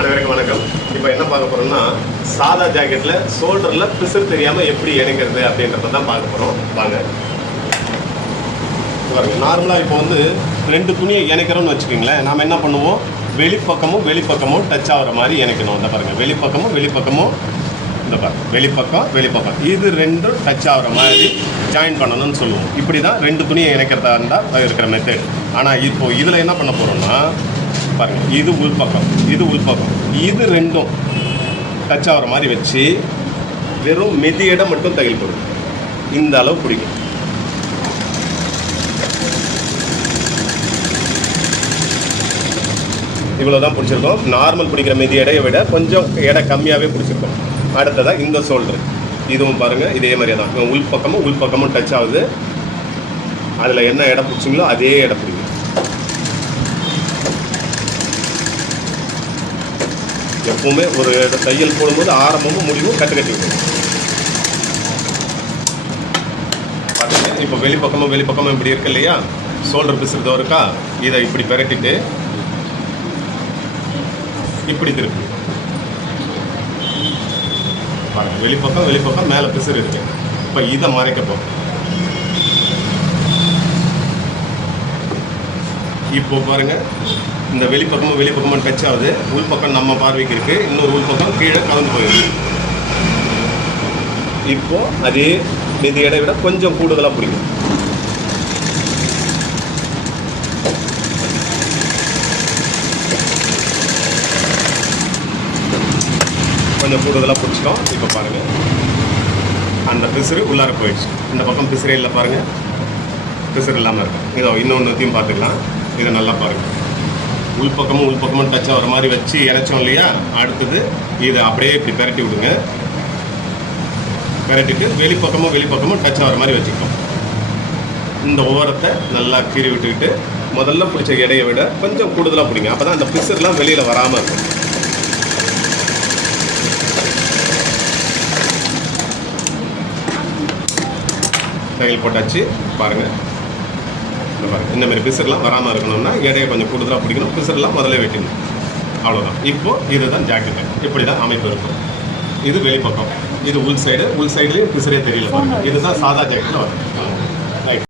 அனைவருக்கும் வணக்கம். இப்போ என்ன பார்க்க போறோம்னா சாதா ஜாக்கெட்ல ஷோல்டர்ல பிசுறு தெரியாம எப்படி இணைக்கிறது அப்படின்றத தான் பார்க்க போறோம். வாங்க. நார்மலா இப்போ வந்து ரெண்டு துணியை இணைக்கிறோம்னு வச்சுக்கோங்களேன். நாம என்ன பண்ணுவோம், வெளிப்பக்கமும் டச் ஆகிற மாதிரி இணைக்கணும். இந்த பாருங்க, வெளிப்பக்கமும் இந்த பாருங்க, வெளிப்பக்கம் இது ரெண்டும் டச் ஆகிற மாதிரி ஜாயின் பண்ணணும்னு சொல்லுவோம். இப்படி தான் ரெண்டு துணியை இணைக்கிறதா இருந்தால் இருக்கிற மெத்தட். ஆனால் இப்போ இதில் என்ன பண்ண போகிறோம்னா பாருங்கள், இது உள்பக்கம் இது ரெண்டும் டச் ஆகிற மாதிரி வச்சு வெறும் மெதியிட மட்டும் தையல் போடும். இந்த அளவு பிடிக்கும். இவ்வளோ தான் பிடிச்சிருக்கோம். நார்மல் பிடிக்கிற மெதி எடையை விட கொஞ்சம் எடை கம்மியாகவே பிடிச்சிருக்கோம். அடுத்ததாக இந்த ஷோல்டர், இதுவும் பாருங்கள் இதே மாதிரியே தான். உள்பக்கமும் டச் ஆகுது. அதில் என்ன இடம் பிடிச்சிங்களோ அதே இடம் பிடிக்கும். எப்பவுமே ஒரு தையல் போடும்போது ஆரம்பமும் முடிவும் கட்டி விடும். பார்த்தீங்கன்னா இப்போ வெளிப்பக்கமும் இப்படி இருக்கு இல்லையா, ஷோல்டர் பிசுறதோ இருக்கா, இதை இப்படி பெரட்டிட்டு இப்படி திருப்பி பாருங்க, வெளிப்பக்கம் மேலே பிசுறு இருக்கு. இப்போ இதை மறைக்கப்போம். இப்போ பாருங்க, இந்த வெளிப்பக்கமும் டச் ஆகுது. உள்பக்கம் நம்ம பார்வைக்கு இருக்கு, இன்னொரு உள்பக்கம் கீழே கலந்து போயிருக்கு. இப்போ அதே மெதி எடை விட கொஞ்சம் கூடுதலாக பிடிக்கும். கொஞ்சம் கூடுதலாக பிடிச்சிட்டோம். இப்போ பாருங்கள், அந்த பிசுறு உள்ளார போயிடுச்சு. இந்த பக்கம் பிசுறே இல்லை பாருங்கள், பிசுறு இல்லாமல் இருக்கும். இதோ இன்னொன்றுத்தையும் பார்த்துக்கலாம். இதை நல்லா பாருங்கள், உள்பக்கமும் டச் ஆகிற மாதிரி வச்சு இணைச்சோம் இல்லையா. அடுத்தது இதை அப்படியே இப்படி பெரட்டி விடுங்க. பெரட்டிட்டு வெளிப்பக்கமும் டச் ஆகிற மாதிரி வச்சுக்கணும். இந்த ஓரத்தை நல்லா கீறி விட்டுக்கிட்டு முதல்ல பிடிச்ச எடையை விட கொஞ்சம் கூடுதலாக பிடிங்க. அப்போ தான் அந்த பிசுறுலாம் வெளியில் வராமல் இருக்கும். தையல் போட்டாச்சு. பாருங்கள், இந்த மாதிரி பிசுறுலாம் வராமல் இருக்கணும்னா எடையை கொஞ்சம் கூடுதலாக பிடிக்கணும். பிசுறுலாம் முதல்ல வெட்டணும். அவ்வளோதான். இப்போது இதுதான் ஜாக்கெட்டு. இப்படி தான் அமைப்பு இருக்கும். இது வெளிப்பக்கம், இது உள் சைடுலேயும் பிசுறே தெரியல பாருங்கள். இதுதான் சாதா ஜாக்கெட்டில் வரும்.